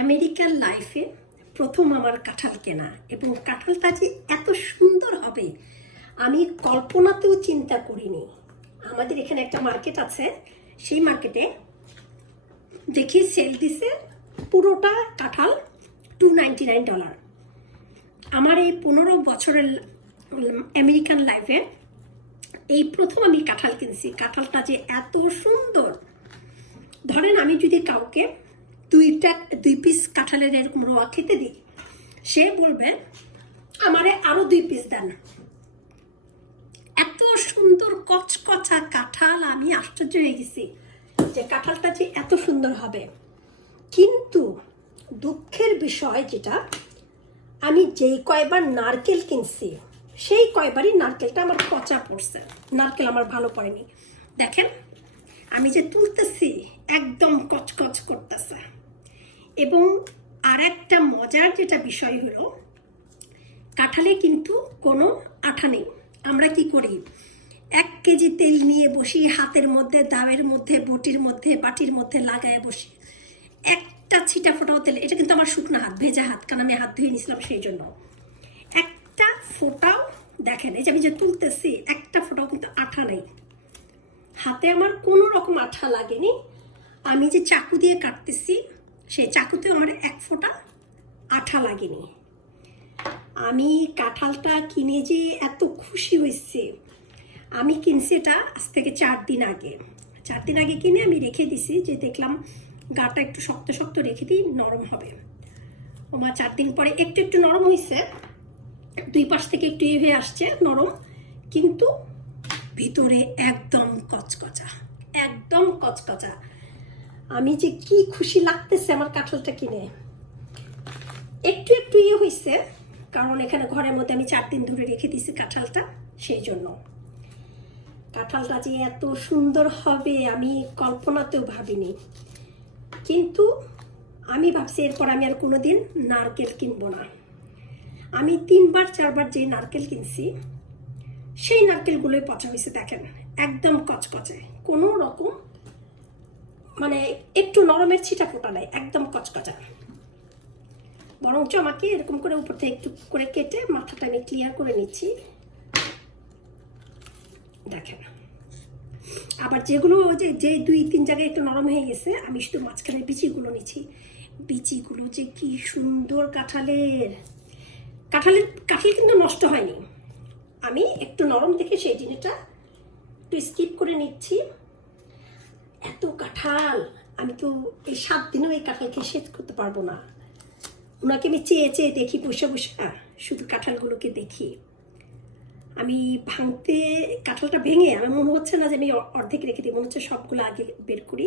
American লাইফে প্রথম আমার কাঁঠাল কেনা এবং কাঁঠালটা যে এত সুন্দর হবে, আমি কল্পনাতেও চিন্তা করিনি। আমাদের এখানে একটা মার্কেট আছে, সেই মার্কেটে দেখি সেল দিছে পুরোটা কাঁঠাল টু নাইনটি নাইন ডলার আমার এই পনেরো বছরের আমেরিকান লাইফে এই প্রথম আমি কাঁঠাল কিনছি। কাঁঠালটা যে এত সুন্দর। ধরেন আমি যদি কাউকে দুইটা, দুই পিস কাঁঠালের এরকম রোয়া খেতে দিই। সে বলবে, আমারে আরও দুই পিস দেন। এত সুন্দর কচকচা কাঁঠাল, আমি আশ্চর্য হয়ে গেছি যে কাঁঠালটা যে এত সুন্দর হবে। কিন্তু দুঃখের বিষয় যেটা, আমি যেই কয়বার নারকেল কিনছি, সেই কয়বারই নারকেলটা আমার পচা পড়ছে। নারকেল আমার ভালো পড়েনি। দেখেন, আমি যে তুলতেছি, একদম কচকচ করতেছে। এবং আর একটা মজার যেটা বিষয় হলো, কাঁঠালে কিন্তু কোনো আঠা নেই। আমরা কি করি? এক কেজি তেল নিয়ে বসি, হাতের মধ্যে দাওয়ের মধ্যে, বটির মধ্যে, বাটির মধ্যে লাগায় বসি। একটা ছিটা ফোটাও তেল, এটা কিন্তু আমার শুকনো হাত, ভেজা হাত, কারণ আমি হাত ধুয়ে নিয়েছিলাম সেই জন্য। একটা ফোটাও দেখেন, এই যে আমি যে তুলতেছি, একটা ফোটাও কিন্তু আঠা নেই। হাতে আমার কোনো রকম আঠা লাগেনি। আমি যে চাকু দিয়ে কাটতেছি সেই চাকুতে আমার এক ফোঁটা আঠা লাগেনি। আমি কাঁঠালটা কিনে যে এত খুশি হয়েছে, আমি কিনছি এটা আজ থেকে চার দিন আগে। চার দিন আগে কিনে আমি রেখে দিছি, যে দেখলাম গাটা একটু শক্ত শক্ত রেখে দিই, নরম হবে। ওমা, চার দিন পরে একটু একটু নরম হয়েছে, দুই পাশ থেকে একটু এ হয়ে আসছে নরম, কিন্তু ভিতরে একদম কচকচা একদম কচকচা। আমি যে কি খুশি লাগতেছে আমার কাঁঠালটা কিনে। একটু একটু ইয়ে হয়েছে কারণ এখানে ঘরের মধ্যে আমি চার দিন ধরে রেখে দিয়েছি কাঁঠালটা, সেই জন্য। কাঁঠালটা যে এত সুন্দর হবে আমি কল্পনাতেও ভাবিনি। কিন্তু আমি ভাবছি এরপর আমি আর কোনোদিন নারকেল কিনবো না। আমি তিনবার, চারবার যে নারকেল কিনছি, সেই নারকেলগুলোই পচা হয়েছে দেখেন, একদম কচকচে, কোনো রকম মানে একটু নরমের ছিটা ফোটা নাই একদম কচকচা। বরঞ্চ আমাকে এরকম করে উপর থেকে একটু করে কেটে মাথাটা আমি ক্লিয়ার করে নিচ্ছি। দেখেন। আবার যেগুলো যে যে দুই, তিন জায়গায় একটু নরম হয়ে গেছে, আমি শুধু মাঝখানে বিচিগুলো নিচ্ছি। বিচিগুলো যে কি সুন্দর কাঁঠালের। কাঁঠালের, কাঁঠাল কিন্তু নষ্ট হয়নি। আমি একটু নরম দেখে সেই জিনিসটা একটু স্কিপ করে নিচ্ছি। এত কাঁঠাল। আমি তো এই সাত দিনেও এই কাঁঠালকে শেষ করতে পারব না। ওনাকে আমি চেয়ে চেয়ে দেখি, বসে বসে শুধু কাঁঠালগুলোকে দেখি। আমি ভাঙতে, কাঁঠালটা ভেঙে আমার মনে হচ্ছে না যে আমি অর্ধেক রেখে দিই, মনে হচ্ছে সবগুলো আগে বের করি,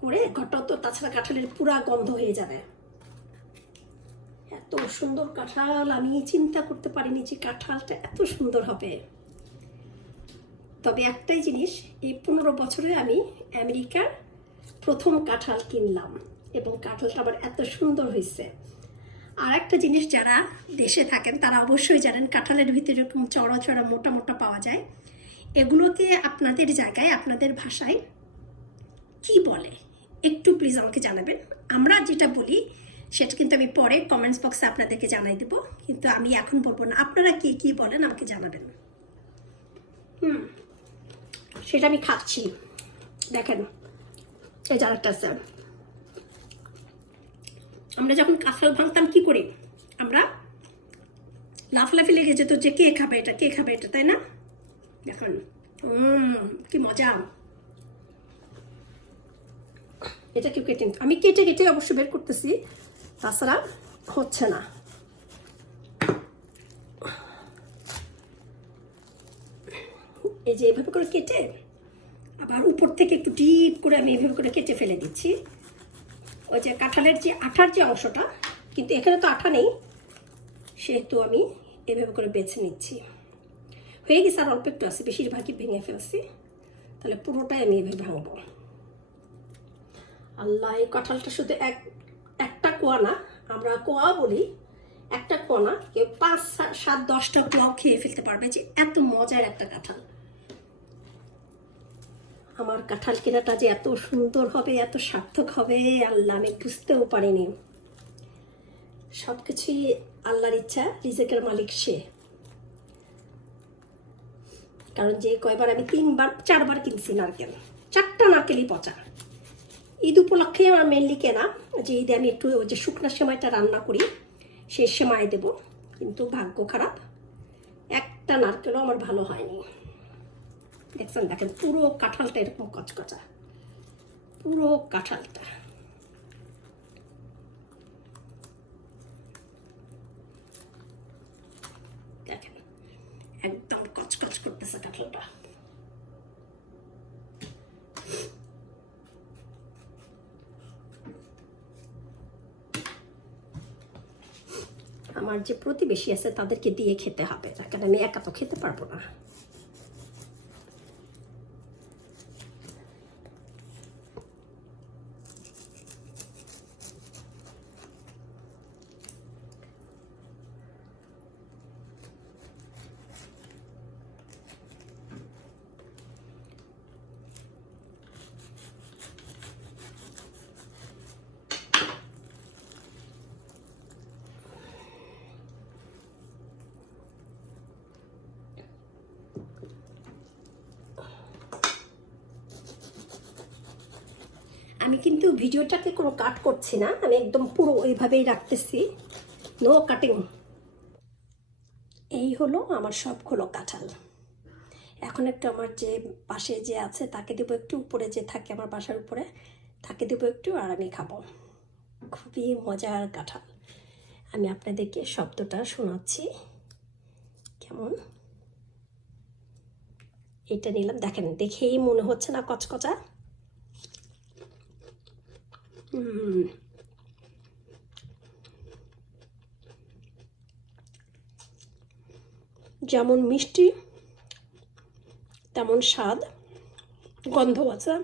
করে ঘরটা তো তাছাড়া কাঁঠালের পুরা গন্ধ হয়ে যাবে। এত সুন্দর কাঁঠাল, আমি চিন্তা করতে পারিনি যে কাঁঠালটা এত সুন্দর হবে। তবে একটাই জিনিস, এই পনেরো বছরে আমি আমেরিকার প্রথম কাঁঠাল কিনলাম এবং কাঁঠালটা আবার এত সুন্দর হয়েছে। আর একটা জিনিস যারা দেশে থাকেন, তারা অবশ্যই জানেন কাঁঠালের ভিতরে এরকম চড়া চড়া মোটা মোটা পাওয়া যায়। এগুলোকে আপনাদের জায়গায়, আপনাদের ভাষায় কি বলে? একটু প্লিজ আমাকে জানাবেন। আমরা যেটা বলি, সেটা কিন্তু আমি পরে কমেন্টস বক্সে আপনাদেরকে জানাই দেবো। কিন্তু আমি এখন বলব না। আপনারা কি কি বলেন আমাকে জানাবেন। হুম। সেটা আমি খাচ্ছি। দেখেন, এই যারাটা স্যার। আমরা যখন কাঁঠাল ভাঙতাম কি করে? আমরা লাফলাফি লেগে যেত যে, কে খাবে এটা? কে খাবে এটা? তাই না? দেখুন কি মজা। এটা কেউ কেটে আমি কেটে কেটে অবশ্য বের করতেছি। তাছাড়া হচ্ছে না। এই যে এভাবে করে কেটে, আবার উপর থেকে একটু ডিপ করে আমি এভাবে করে কেটে ফেলে দিচ্ছি। ওই যে কাঁঠালের যে আঠার যে অংশটা, কিন্তু এখানে তো আঠা নেই, সেহেতু আমি এভাবে করে বেছে নিচ্ছি। হয়ে গেছে আর অল্প একটু আছে, বেশিরভাগই ভেঙে ফেলছি। তাহলে পুরোটাই আমি এভাবে ভাঙবো। আল্লাহ, এই কাঁঠালটা শুধু এক, একটা কোয়া না, আমরা কোয়া বলি, একটা কোয়া না, কেউ পাঁচ, সাত- দশটা কোয়াও খেয়ে ফেলতে পারবে যে এত মজার একটা কাঁঠাল। আমার কাঁঠাল কেনাটা যে এত সুন্দর হবে, এত সার্থক হবে, আল্লাহ আমি বুঝতেও পারিনি। সব কিছুই আল্লাহর ইচ্ছা, রিজেকের মালিক সে। কারণ যে কয়বার আমি তিনবার, চারবার কিনছি নারকেল, চারটা নারকেলই পচা। ঈদ উপলক্ষে আমার মেনলি কেনা, যে ঈদে আমি একটু ওই যে শুকনা সেমাইটা রান্না করি সেই সেমাই দেব, কিন্তু ভাগ্য খারাপ, একটা নারকেলও আমার ভালো হয়নি। দেখছেন? দেখেন, পুরো কাঁঠালটা এরকম কচকচা। পুরো কাঁঠালটা। দেখেন, একদম কচকচ করতেছে কাঁঠালটা। আমার যে প্রতিবেশী আছে, তাদেরকে দিয়ে খেতে হবে। কারণ আমি একা তো খেতে পারব না। আমি কিন্তু ভিডিওটাকে কোনো কাট করছি না, আমি একদম পুরো ওইভাবেই রাখতেছি। নো কাটিং এই হলো আমার সবগুলো কাঁঠাল। এখন একটু আমার যে পাশে যে আছে, তাকে দেবো একটু উপরে যে থাকে আমার বাসার উপরে, তাকে দেবো একটু আর আমি খাব। খুবই মজার কাঁঠাল। আমি আপনাদেরকে শব্দটা শোনাচ্ছি। কেমন? এটা নিলাম। দেখেন, দেখেই মনে হচ্ছে না কচকচা। যেমন মিষ্টি তেমন স্বাদ গন্ধ আছে